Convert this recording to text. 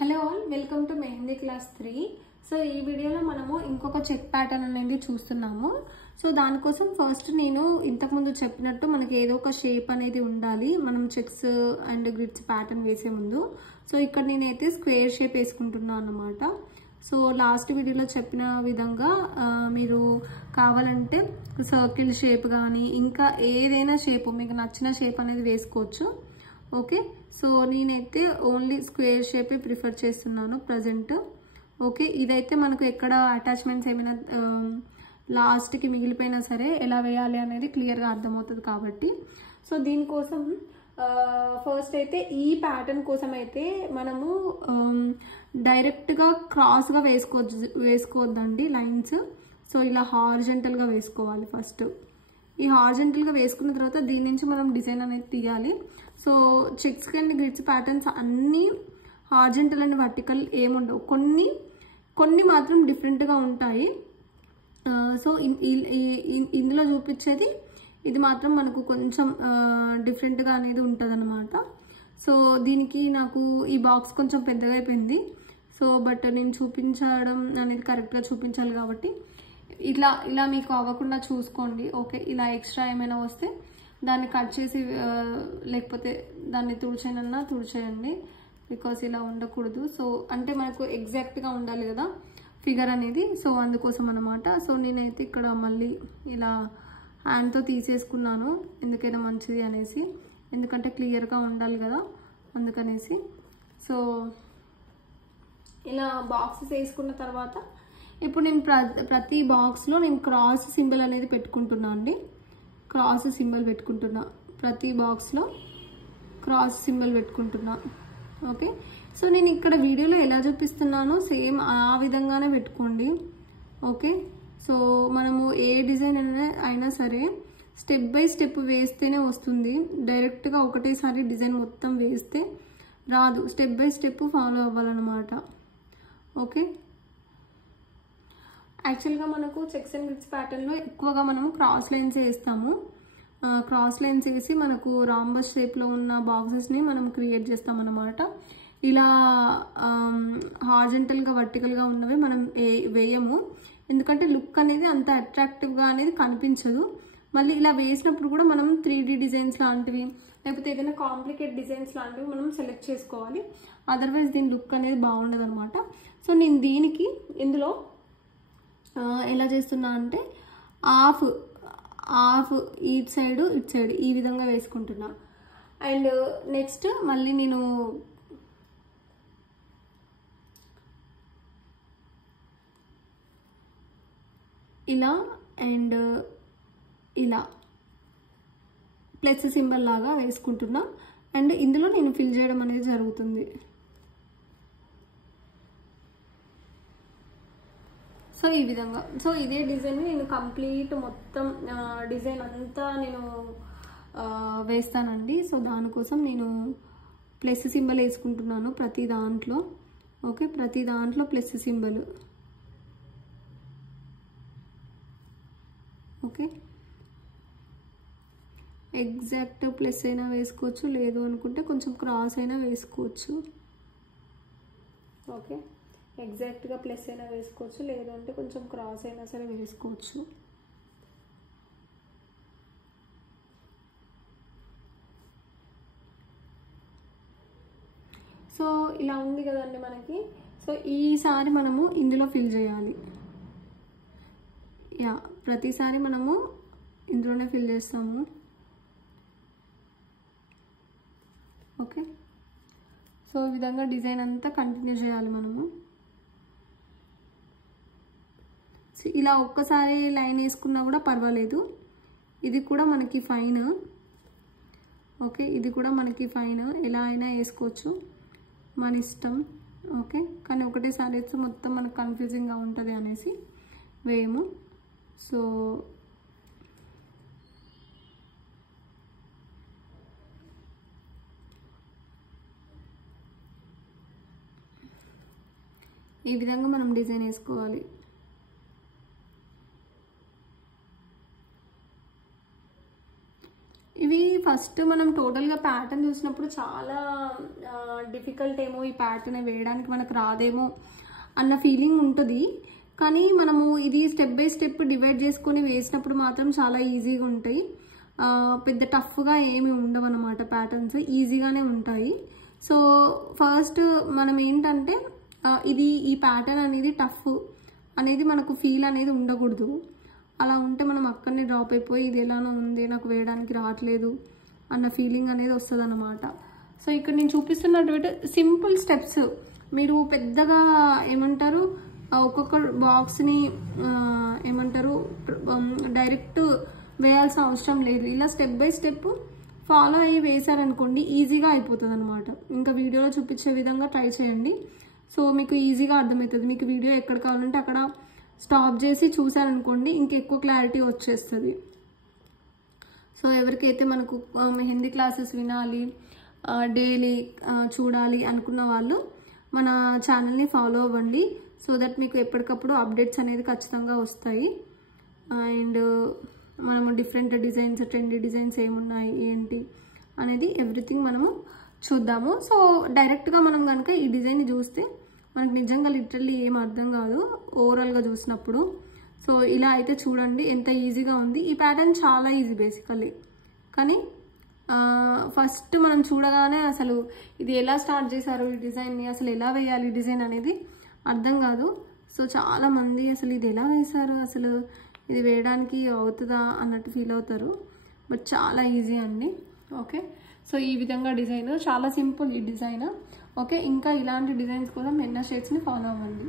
Hello all, welcome to mehndi class 3. So ఈ వీడియోలో మనము ఇంకొక చెక్ ప్యాటర్న్ అనేది చూస్తున్నాము. సో దానికోసం ఫస్ట్ నేను ఇంతకుముందు చెప్పినట్టు మనకి ఏదో ఒక షేప్ అనేది ఉండాలి మనం చెక్స్ అండ్ గ్రిడ్స్ ప్యాటర్న్ వేసే ముందు. సో ఇక్కడ నేనైతే స్క్వేర్ షేప్ వేసుకుంటున్నాను అన్నమాట. సో లాస్ట్ వీడియోలో చెప్పిన విధంగా మీరు కావాలంటే సర్కిల్ షేప్ కానీ ఇంకా ఏదైనా షేప్ మీకు నచ్చిన షేప్ అనేది వేసుకోవచ్చు. ఓకే, సో నేనైతే ఓన్లీ స్క్వేర్ షేపే ప్రిఫర్ చేస్తున్నాను ప్రజెంట్. ఓకే, ఇదైతే మనకు ఎక్కడ అటాచ్మెంట్స్ ఏమైనా లాస్ట్కి మిగిలిపోయినా సరే ఎలా వేయాలి అనేది క్లియర్గా అర్థమవుతుంది కాబట్టి. సో దీనికోసం ఫస్ట్ అయితే ఈ ప్యాటర్న్ కోసం అయితే మనము డైరెక్ట్గా క్రాస్గా వేసుకోవద్దండి లైన్స్. సో ఇలా హారిజంటల్గా వేసుకోవాలి ఫస్ట్. ఈ హారిజంటల్గా వేసుకున్న తర్వాత దీని నుంచి మనం డిజైన్ అనేది తీయాలి. So checks and grids patterns అన్నీ హారిజంటల్ అండ్ వర్టికల్ ఏముండవు, కొన్ని మాత్రం డిఫరెంట్గా ఉంటాయి. సో ఇందులో చూపించేది ఇది మాత్రం మనకు కొంచెం డిఫరెంట్గా అనేది ఉంటుంది అన్నమాట. సో దీనికి నాకు ఈ బాక్స్ కొంచెం పెద్దగా అయిపోయింది. సో బట్ నేను చూపించడం అనేది కరెక్ట్గా చూపించాలి కాబట్టి ఇలా మీకు అవ్వకుండా చూసుకోండి. ఓకే, ఇలా ఎక్స్ట్రా ఏమైనా వస్తే దాన్ని కట్ చేసి లేకపోతే దాన్ని తుడిచేయండి, బికాస్ ఇలా ఉండకూడదు. సో అంటే మనకు ఎగ్జాక్ట్గా ఉండాలి కదా ఫిగర్ అనేది. సో అందుకోసం అన్నమాట. సో నేనైతే ఇక్కడ మళ్ళీ ఇలా హ్యాండ్తో తీసేసుకున్నాను, ఎందుకైనా మంచిది అనేసి, ఎందుకంటే క్లియర్గా ఉండాలి కదా అందుకనేసి. సో ఇలా బాక్సెస్ వేసుకున్న తర్వాత ఇప్పుడు నేను ప్రతి బాక్స్లో నేను క్రాస్ సింబల్ అనేది పెట్టుకుంటున్నా అండి. క్రాస్ సింబల్ పెట్టుకుంటున్నా, ప్రతి బాక్స్లో క్రాస్ సింబల్ పెట్టుకుంటున్నా. ఓకే, సో నేను ఇక్కడ వీడియోలో ఎలా చూపిస్తున్నానో సేమ్ ఆ విధంగానే పెట్టుకోండి. ఓకే, సో మనము ఏ డిజైన్ అయినా సరే స్టెప్ బై స్టెప్ వేస్తేనే వస్తుంది. డైరెక్ట్గా ఒకటేసారి డిజైన్ మొత్తం వేస్తే రాదు, స్టెప్ బై స్టెప్ ఫాలో అవ్వాలన్నమాట. ఓకే, యాక్చువల్గా మనకు చెక్స్ అండ్ గ్రిడ్స్ ప్యాటర్న్లో ఎక్కువగా మనము క్రాస్ లైన్స్ వేస్తాము. క్రాస్ లైన్స్ వేసి మనకు రాంబస్ షేప్లో ఉన్న బాక్సెస్ని మనం క్రియేట్ చేస్తామన్నమాట. ఇలా హారిజంటల్గా వర్టికల్గా ఉన్నవి మనం వేయము, ఎందుకంటే లుక్ అనేది అంత అట్రాక్టివ్గా అనేది కనిపించదు. మళ్ళీ ఇలా వేసినప్పుడు కూడా మనం 3D డిజైన్స్ లాంటివి లేకపోతే ఏదైనా కాంప్లికేట్ డిజైన్స్ లాంటివి మనం సెలెక్ట్ చేసుకోవాలి, అదర్వైజ్ దీని లుక్ అనేది బాగుండదు అనమాట. సో నేను ఇందులో ఎలా చేస్తున్నా అంటే హాఫ్ ఇటు సైడ్ ఈ విధంగా వేసుకుంటున్నా. అండ్ నెక్స్ట్ మళ్ళీ నేను ఇలా అండ్ ఇలా ప్లస్ సింబల్ లాగా వేసుకుంటున్నా. అండ్ ఇందులో నేను ఫిల్ చేయడం అనేది జరుగుతుంది. సో ఈ విధంగా, సో ఇదే డిజైన్ నేను కంప్లీట్ మొత్తం డిజైన్ అంతా నేను వేస్తానండి. సో దానికోసం నేను ప్లస్ సింబల్ వేసుకుంటున్నాను ప్రతి దాంట్లో. ఓకే, ప్రతి దాంట్లో plus symbol. Okay, exact plus అయినా వేసుకోవచ్చు, లేదు అనుకుంటే కొంచెం క్రాస్ అయినా వేసుకోవచ్చు. ఓకే, ఎగ్జాక్ట్గా ప్లస్ అయినా వేసుకోవచ్చు, లేదు అంటే కొంచెం క్రాస్ అయినా సరే వేసుకోవచ్చు. సో ఇలా ఉంది కదండి మనకి. సో ఈసారి మనము ఇందులో ఫిల్ చేయాలి. ప్రతిసారి మనము ఇందులోనే ఫిల్ చేస్తాము. ఓకే, సో ఈ విధంగా డిజైన్ అంతా కంటిన్యూ చేయాలి మనము. ఇలా ఒక్కసారి లైన్ వేసుకున్నా కూడా పర్వాలేదు, ఇది కూడా మనకి ఫైన్. ఓకే, ఇది కూడా మనకి ఫైన్, ఎలా అయినా వేసుకోవచ్చు, మన ఇష్టం. ఓకే, కానీ ఒకటేసారి వేస్తే మొత్తం మనకు కన్ఫ్యూజింగ్గా ఉంటుంది అనేసి వేయము. సో ఈ విధంగా మనం డిజైన్ వేసుకోవాలి. ఇవి ఫస్ట్ మనం టోటల్గా ప్యాటర్న్ చూసినప్పుడు చాలా డిఫికల్ట్ ఏమో, ఈ ప్యాటర్న్ వేయడానికి మనకు రాదేమో అన్న ఫీలింగ్ ఉంటుంది. కానీ మనము ఇది స్టెప్ బై స్టెప్ డివైడ్ చేసుకొని వేసినప్పుడు మాత్రం చాలా ఈజీగా ఉంటాయి. పెద్ద టఫ్గా ఏమి ఉండవు అన్నమాట, ప్యాటర్న్స్ ఈజీగానే ఉంటాయి. సో ఫస్ట్ మనం ఏంటంటే ఈ ప్యాటర్న్ అనేది టఫ్ అనేది మనకు ఫీల్ అనేది ఉండకూడదు. అలా ఉంటే మనం అక్కడనే డ్రాప్ అయిపోయి ఇది ఎలానో ఉంది, నాకు వేయడానికి రావట్లేదు అన్న ఫీలింగ్ అనేది వస్తుంది అన్నమాట. సో ఇక్కడ నేను చూపిస్తున్నటువంటి సింపుల్ స్టెప్స్, మీరు పెద్దగా ఏమంటారు ఒక్కొక్క బాక్స్ని ఏమంటారు డైరెక్ట్ వేయాల్సిన అవసరం లేదు. ఇలా స్టెప్ బై స్టెప్ ఫాలో అయ్యి వేసారనుకోండి ఈజీగా అయిపోతుంది అనమాట. ఇంకా వీడియోలో చూపించే విధంగా ట్రై చేయండి. సో మీకు ఈజీగా అర్థమవుతుంది. మీకు వీడియో ఎక్కడ కావాలంటే అక్కడ స్టాప్ చేసి చూసారనుకోండి ఇంకెక్కువ క్లారిటీ వచ్చేస్తుంది. సో ఎవరికైతే మనకు మెహందీ క్లాసెస్ వినాలి, డైలీ చూడాలి అనుకున్న వాళ్ళు మన ఛానల్ని ఫాలో అవ్వండి. సో దట్ మీకు ఎప్పటికప్పుడు అప్డేట్స్ అనేది ఖచ్చితంగా వస్తాయి. అండ్ మనము డిఫరెంట్ డిజైన్స్, ట్రెండీ డిజైన్స్ ఏమున్నాయి ఏంటి అనేది ఎవ్రీథింగ్ మనము చూద్దాము. సో డైరెక్ట్గా మనం కనుక ఈ డిజైన్ని చూస్తే మనకు నిజంగా లిటరల్లీ ఏం అర్థం కాదు ఓవరాల్గా చూసినప్పుడు. సో ఇలా అయితే చూడండి ఎంత ఈజీగా ఉంది. ఈ ప్యాటర్న్ చాలా ఈజీ బేసికల్లీ, కానీ ఫస్ట్ మనం చూడగానే అసలు ఇది ఎలా స్టార్ట్ చేశారు ఈ డిజైన్ని, అసలు ఎలా వేయాలి డిజైన్ అనేది అర్థం కాదు. సో చాలామంది అసలు ఇది ఎలా వేశారు, అసలు ఇది వేయడానికి అవుతుందా అన్నట్టు ఫీల్ అవుతారు. బట్ చాలా ఈజీ అండి. ఓకే, సో ఈ విధంగా డిజైన్ చాలా సింపుల్ ఈ డిజైన్. ఓకే, ఇంకా ఇలాంటి డిజైన్స్ కోసం మెన్నా షేడ్స్ని ఫాలో అవ్వండి.